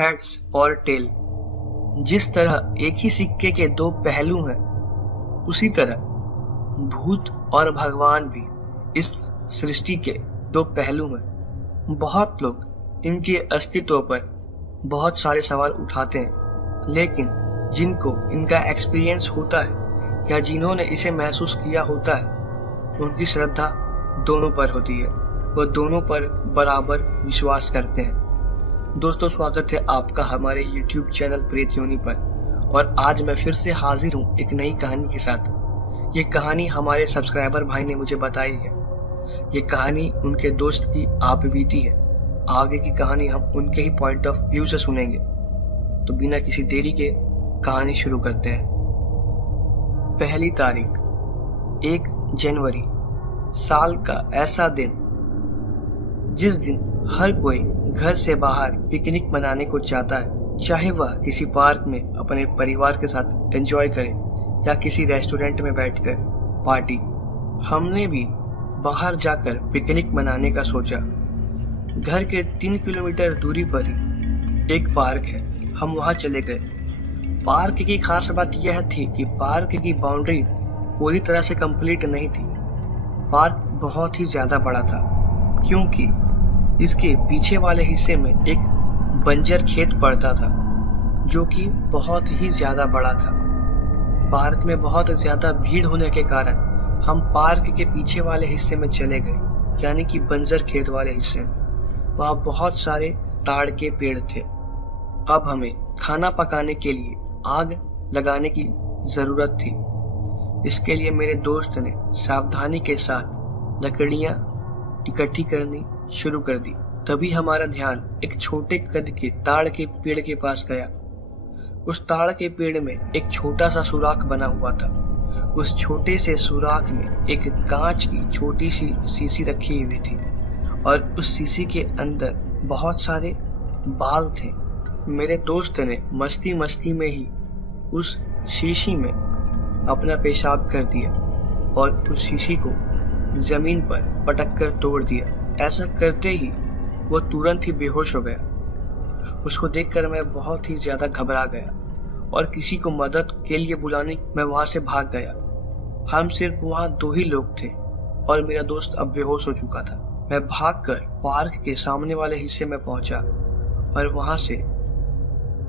Heads और tell. जिस तरह एक ही सिक्के के दो पहलू हैं, उसी तरह भूत और भगवान भी इस सृष्टि के दो पहलू हैं। बहुत लोग इनके अस्तित्व पर बहुत सारे सवाल उठाते हैं, लेकिन जिनको इनका एक्सपीरियंस होता है या जिन्होंने इसे महसूस किया होता है, उनकी श्रद्धा दोनों पर होती है। वो दोनों पर बराबर विश्वास करते हैं। दोस्तों, स्वागत है आपका हमारे YouTube चैनल प्रेत योनि पर। और आज मैं फिर से हाजिर हूँ एक नई कहानी के साथ। ये कहानी हमारे सब्सक्राइबर भाई ने मुझे बताई है। ये कहानी उनके दोस्त की आप बीती है। आगे की कहानी हम उनके ही पॉइंट ऑफ व्यू से सुनेंगे। तो बिना किसी देरी के कहानी शुरू करते हैं। पहली तारीख 1 जनवरी, साल का ऐसा दिन जिस दिन हर कोई घर से बाहर पिकनिक मनाने को चाहता है, चाहे वह किसी पार्क में अपने परिवार के साथ एंजॉय करे या किसी रेस्टोरेंट में बैठकर पार्टी। हमने भी बाहर जाकर पिकनिक मनाने का सोचा। घर के 3 किलोमीटर दूरी पर ही एक पार्क है। हम वहां चले गए। पार्क की खास बात यह थी कि पार्क की बाउंड्री पूरी तरह से कंप्लीट नहीं थी। पार्क बहुत ही ज्यादा बड़ा था, क्योंकि इसके पीछे वाले हिस्से में एक बंजर खेत पड़ता था, जो कि बहुत ही ज्यादा बड़ा था। पार्क में बहुत ज्यादा भीड़ होने के कारण हम पार्क के पीछे वाले हिस्से में चले गए, यानी कि बंजर खेत वाले हिस्से में। वहाँ बहुत सारे ताड़ के पेड़ थे। अब हमें खाना पकाने के लिए आग लगाने की जरूरत थी। इसके लिए मेरे दोस्त ने सावधानी के साथ लकड़ियां इकट्ठी करनी शुरू कर दी। तभी हमारा ध्यान एक छोटे कद के ताड़ के पेड़ के पास गया। उस ताड़ के पेड़ में एक छोटा सा सुराख बना हुआ था। उस छोटे से सुराख में एक कांच की छोटी सी शीशी रखी हुई थी और उस शीशी के अंदर बहुत सारे बाल थे। मेरे दोस्त ने मस्ती मस्ती में ही उस शीशी में अपना पेशाब कर दिया और उस शीशी को जमीन पर पटक कर तोड़ दिया। ऐसा करते ही वो तुरंत ही बेहोश हो गया। उसको देखकर मैं बहुत ही ज्यादा घबरा गया और किसी को मदद के लिए बुलाने मैं वहां से भाग गया। हम सिर्फ वहां 2 ही लोग थे और मेरा दोस्त अब बेहोश हो चुका था। मैं भागकर पार्क के सामने वाले हिस्से में पहुंचा और वहां से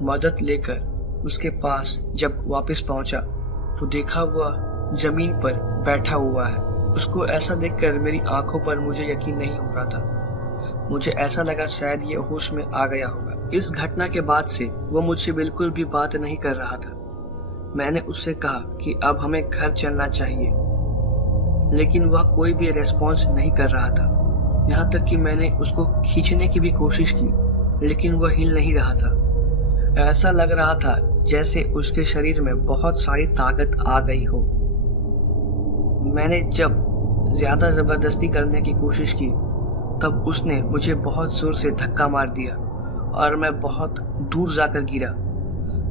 मदद लेकर उसके पास जब वापस पहुंचा तो देखा वह जमीन पर बैठा हुआ है। उसको ऐसा देखकर मेरी आंखों पर मुझे यकीन नहीं हो रहा था। मुझे ऐसा लगा शायद ये होश में आ गया होगा। इस घटना के बाद से वो मुझसे बिल्कुल भी बात नहीं कर रहा था। मैंने उससे कहा कि अब हमें घर चलना चाहिए, लेकिन वह कोई भी रेस्पॉन्स नहीं कर रहा था। यहाँ तक कि मैंने उसको खींचने की भी कोशिश की, लेकिन वह हिल नहीं रहा था। ऐसा लग रहा था जैसे उसके शरीर में बहुत सारी ताकत आ गई हो। मैंने जब ज्यादा जबरदस्ती करने की कोशिश की तब उसने मुझे बहुत जोर से धक्का मार दिया और मैं बहुत दूर जाकर गिरा।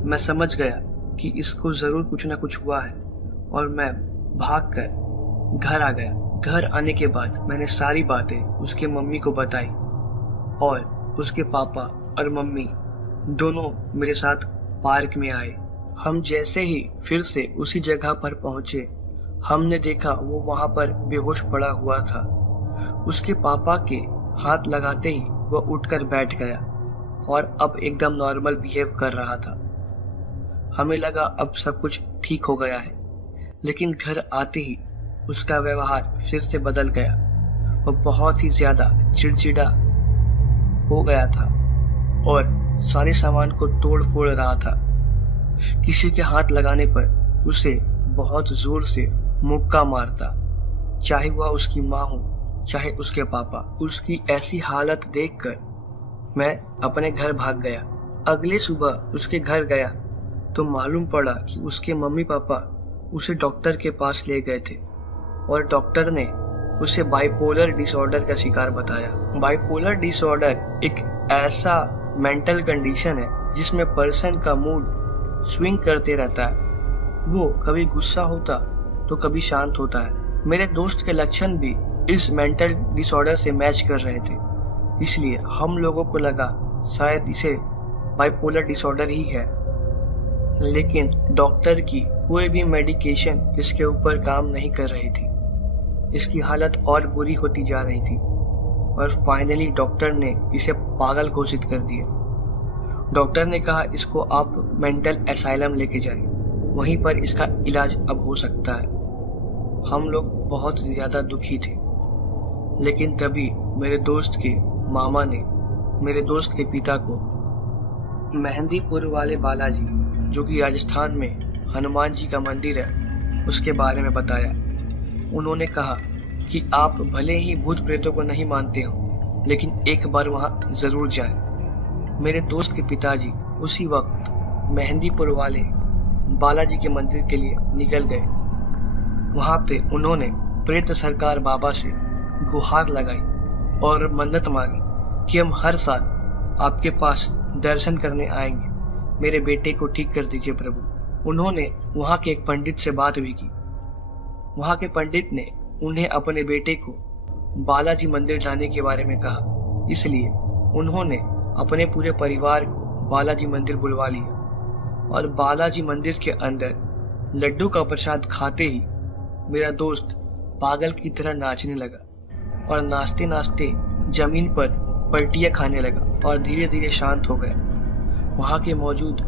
मैं समझ गया कि इसको जरूर कुछ ना कुछ हुआ है और मैं भागकर घर आ गया। घर आने के बाद मैंने सारी बातें उसके मम्मी को बताई और उसके पापा और मम्मी दोनों मेरे साथ पार्क में आए। हम जैसे ही फिर से उसी जगह पर पहुंचे, हमने देखा वो वहां पर बेहोश पड़ा हुआ था। उसके पापा के हाथ लगाते ही वो उठकर बैठ गया और अब एकदम नॉर्मल बिहेव कर रहा था। हमें लगा अब सब कुछ ठीक हो गया है, लेकिन घर आते ही उसका व्यवहार फिर से बदल गया। वो बहुत ही ज्यादा चिड़चिड़ा हो गया था और सारे सामान को तोड़ फोड़ रहा था। किसी के हाथ लगाने पर उसे बहुत जोर से मुक्का मारता, चाहे वह उसकी माँ हो चाहे उसके पापा। उसकी ऐसी हालत देखकर मैं अपने घर भाग गया। अगले सुबह उसके घर गया तो मालूम पड़ा कि उसके मम्मी पापा उसे डॉक्टर के पास ले गए थे और डॉक्टर ने उसे बाइपोलर डिसऑर्डर का शिकार बताया। बाइपोलर डिसऑर्डर एक ऐसा मेंटल कंडीशन है जिसमें पर्सन का मूड स्विंग करते रहता है। वो कभी गुस्सा होता तो कभी शांत होता है। मेरे दोस्त के लक्षण भी इस मेंटल डिसऑर्डर से मैच कर रहे थे, इसलिए हम लोगों को लगा शायद इसे बाइपोलर डिसऑर्डर ही है, लेकिन डॉक्टर की कोई भी मेडिकेशन इसके ऊपर काम नहीं कर रही थी। इसकी हालत और बुरी होती जा रही थी और फाइनली डॉक्टर ने इसे पागल घोषित कर दिया। डॉक्टर ने कहा इसको आप मेंटल असाइलम लेके जाइए, वहीं पर इसका इलाज अब हो सकता है। हम लोग बहुत ज़्यादा दुखी थे, लेकिन तभी मेरे दोस्त के मामा ने मेरे दोस्त के पिता को मेहंदीपुर वाले बालाजी, जो कि राजस्थान में हनुमान जी का मंदिर है, उसके बारे में बताया। उन्होंने कहा कि आप भले ही भूत प्रेतों को नहीं मानते हो, लेकिन एक बार वहाँ ज़रूर जाएं। मेरे दोस्त के पिताजी उसी वक्त मेहंदीपुर वाले बालाजी के मंदिर के लिए निकल गए। वहाँ पे उन्होंने प्रेत सरकार बाबा से गुहार लगाई और मन्नत मांगी कि हम हर साल आपके पास दर्शन करने आएंगे, मेरे बेटे को ठीक कर दीजिए प्रभु। उन्होंने वहाँ के एक पंडित से बात भी की। वहाँ के पंडित ने उन्हें अपने बेटे को बालाजी मंदिर लाने के बारे में कहा, इसलिए उन्होंने अपने पूरे परिवार को बालाजी मंदिर बुलवा लिया और बालाजी मंदिर के अंदर लड्डू का प्रसाद खाते ही मेरा दोस्त पागल की तरह नाचने लगा और नाचते नाचते जमीन पर पलटियां खाने लगा और धीरे धीरे शांत हो गया। वहाँ के मौजूद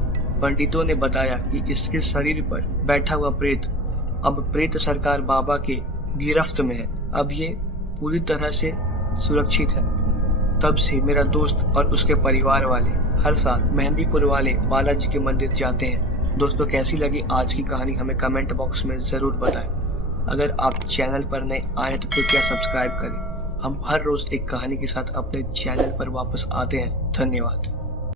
पंडितों ने बताया कि इसके शरीर पर बैठा हुआ प्रेत अब प्रेत सरकार बाबा के गिरफ्त में है, अब ये पूरी तरह से सुरक्षित है। तब से मेरा दोस्त और उसके परिवार वाले हर साल मेहंदीपुर वाले बालाजी के मंदिर जाते हैं। दोस्तों, कैसी लगी आज की कहानी हमें कमेंट बॉक्स में ज़रूर बताएं। अगर आप चैनल पर नए आए तो कृपया सब्सक्राइब करें। हम हर रोज़ एक कहानी के साथ अपने चैनल पर वापस आते हैं। धन्यवाद।